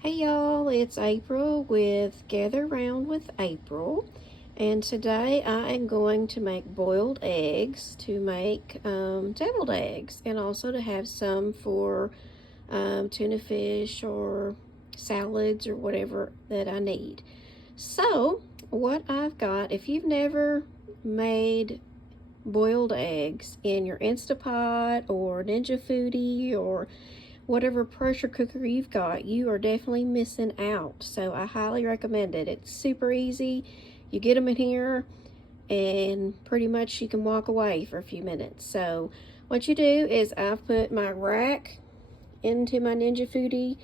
Hey y'all, it's April with Gather Round with April, and today I am going to make boiled eggs to make deviled eggs, and also to have some for tuna fish or salads or whatever that I need. So, what I've got, if you've never made boiled eggs in your Instapot or Ninja Foodie or whatever pressure cooker you've got, you are definitely missing out. So I highly recommend it. It's super easy. You get them in here and pretty much you can walk away for a few minutes. So what you do is I've put my rack into my Ninja Foodie.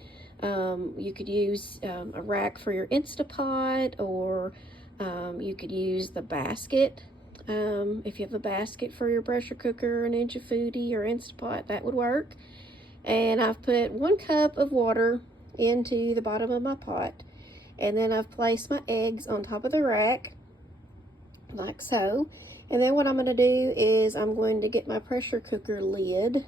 You could use a rack for your Instapot, or you could use the basket. If you have a basket for your pressure cooker, Ninja Foodie, or Instapot, that would work. And I've put 1 cup of water into the bottom of my pot, and then I've placed my eggs on top of the rack like so. And then what I'm going to do is I'm going to get my pressure cooker lid,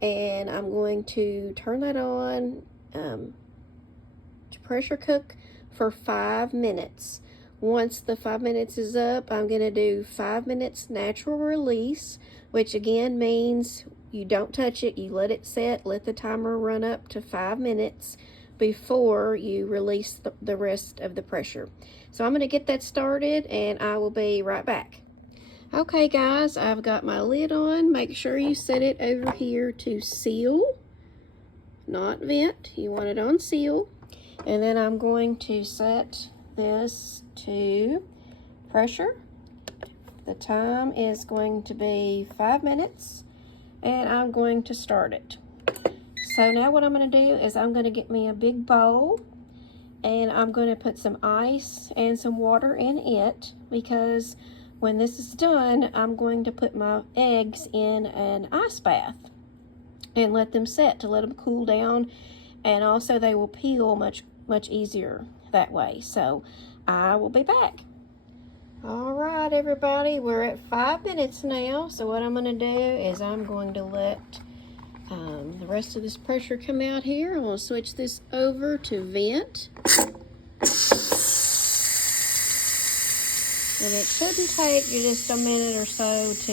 and I'm going to turn that on to pressure cook for 5 minutes. Once the 5 minutes is up, I'm going to do 5 minutes natural release, which again means you don't touch it. You let it set, let the timer run up to 5 minutes before you release the rest of the pressure. So I'm going to get that started, and I will be right back. Okay guys, I've got my lid on. Make sure you set it over here to seal, not vent. You want it on seal. And then I'm going to set this to pressure. The time is going to be 5 minutes, and I'm going to start it. So now what I'm going to do is I'm going to get me a big bowl, and I'm going to put some ice and some water in it, because when this is done, I'm going to put my eggs in an ice bath and let them set to let them cool down, and also they will peel much easier that way. So I will be back. All right, everybody, we're at 5 minutes now. So what I'm going to do is I'm going to let the rest of this pressure come out here. I'm going to switch this over to vent. And it shouldn't take you just a minute or so to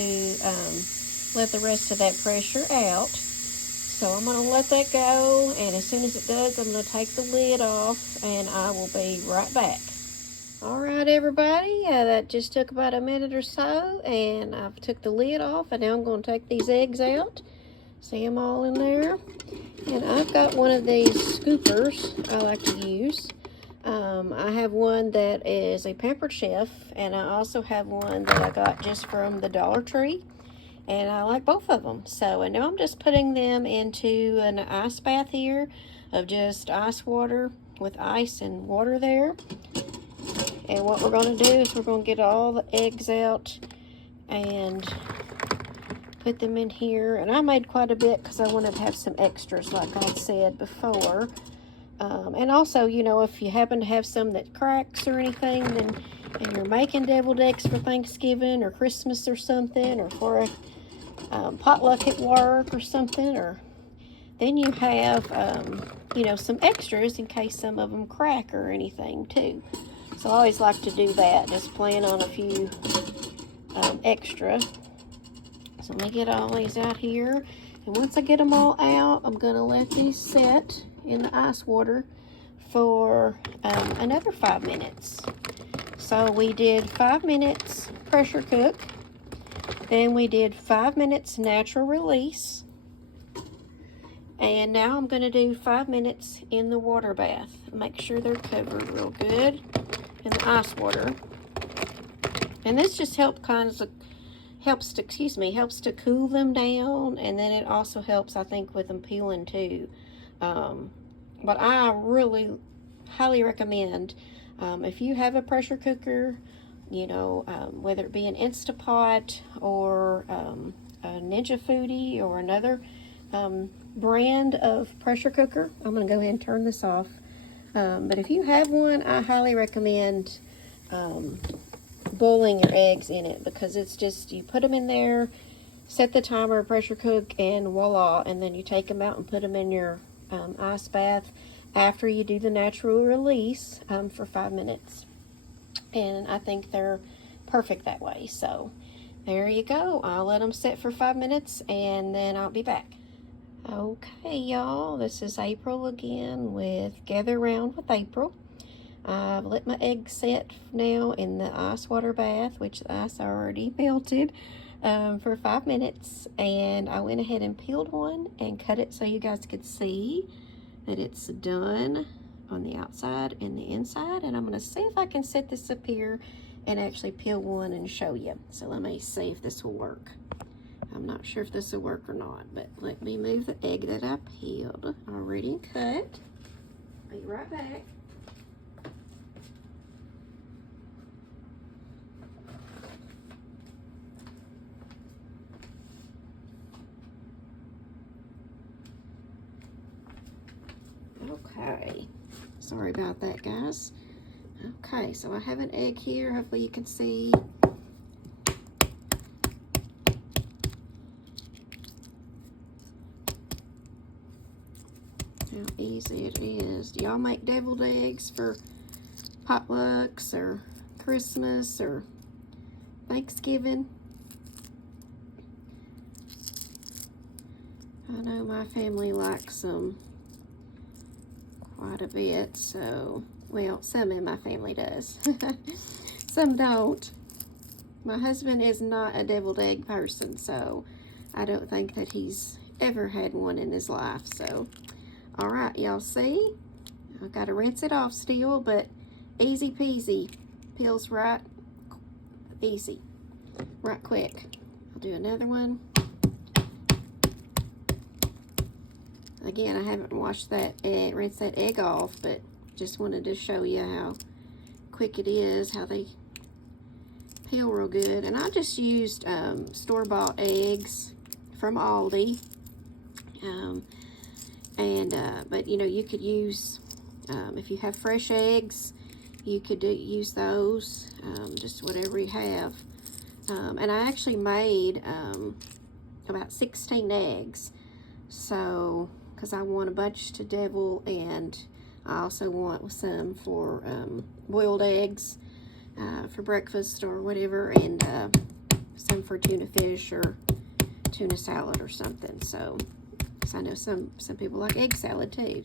let the rest of that pressure out. So I'm going to let that go, and as soon as it does, I'm going to take the lid off, and I will be right back. All right, everybody, that just took about a minute or so, and I've took the lid off, and now I'm going to take these eggs out. See them all in there? And I've got one of these scoopers I like to use. I have one that is a Pampered Chef, and I also have one that I got just from the Dollar Tree, and I like both of them. So, and now I'm just putting them into an ice bath here of just ice water with ice and water there. And what we're going to do is we're going to get all the eggs out and put them in here. And I made quite a bit because I wanted to have some extras, like I said before. And also, you know, if you happen to have some that cracks or anything, then and you're making deviled eggs for Thanksgiving or Christmas or something, or for a potluck at work or something, or then you have, you know, some extras in case some of them crack or anything too. So I always like to do that, just plan on a few extra. So let me get all these out here. And once I get them all out, I'm going to let these set in the ice water for another 5 minutes. So we did 5 minutes pressure cook. Then we did 5 minutes natural release. And now I'm going to do 5 minutes in the water bath. Make sure they're covered real good in the ice water. And this just helps to cool them down, and then it also helps, I think, with them peeling too. But I really highly recommend, if you have a pressure cooker, you know, whether it be an Instapot or a Ninja Foodie or another brand of pressure cooker. I'm going to go ahead and turn this off. But if you have one, I highly recommend boiling your eggs in it, because it's just, you put them in there, set the timer, pressure cook, and voila, and then you take them out and put them in your ice bath after you do the natural release for 5 minutes. And I think they're perfect that way. So there you go. I'll let them sit for 5 minutes and then I'll be back. Okay, y'all, this is April again with Gather Round with April. I've let my egg set now in the ice water bath, which the ice already melted, for 5 minutes. And I went ahead and peeled one and cut it so you guys could see that it's done on the outside and the inside. And I'm going to see if I can set this up here and actually peel one and show you. So let me see if this will work. I'm not sure if this will work or not, but let me move the egg that I peeled already cut. Be right back. Okay, sorry about that, guys. Okay, so I have an egg here. Hopefully you can see. How easy it is. Do y'all make deviled eggs for potlucks or Christmas or Thanksgiving? I know my family likes them quite a bit, so, well, some in my family does. Some don't. My husband is not a deviled egg person, so I don't think that he's ever had one in his life, so. All right, y'all see? I've got to rinse it off still, but easy peasy. Peels right easy, right quick. I'll do another one. Again, I haven't washed that egg, rinsed that egg off, but just wanted to show you how quick it is, how they peel real good. And I just used store-bought eggs from Aldi. But you know, you could use, if you have fresh eggs, you could use those, just whatever you have. And I actually made about 16 eggs, so, because I want a bunch to devil, and I also want some for boiled eggs for breakfast or whatever, and some for tuna fish or tuna salad or something. So I know some people like egg salad too.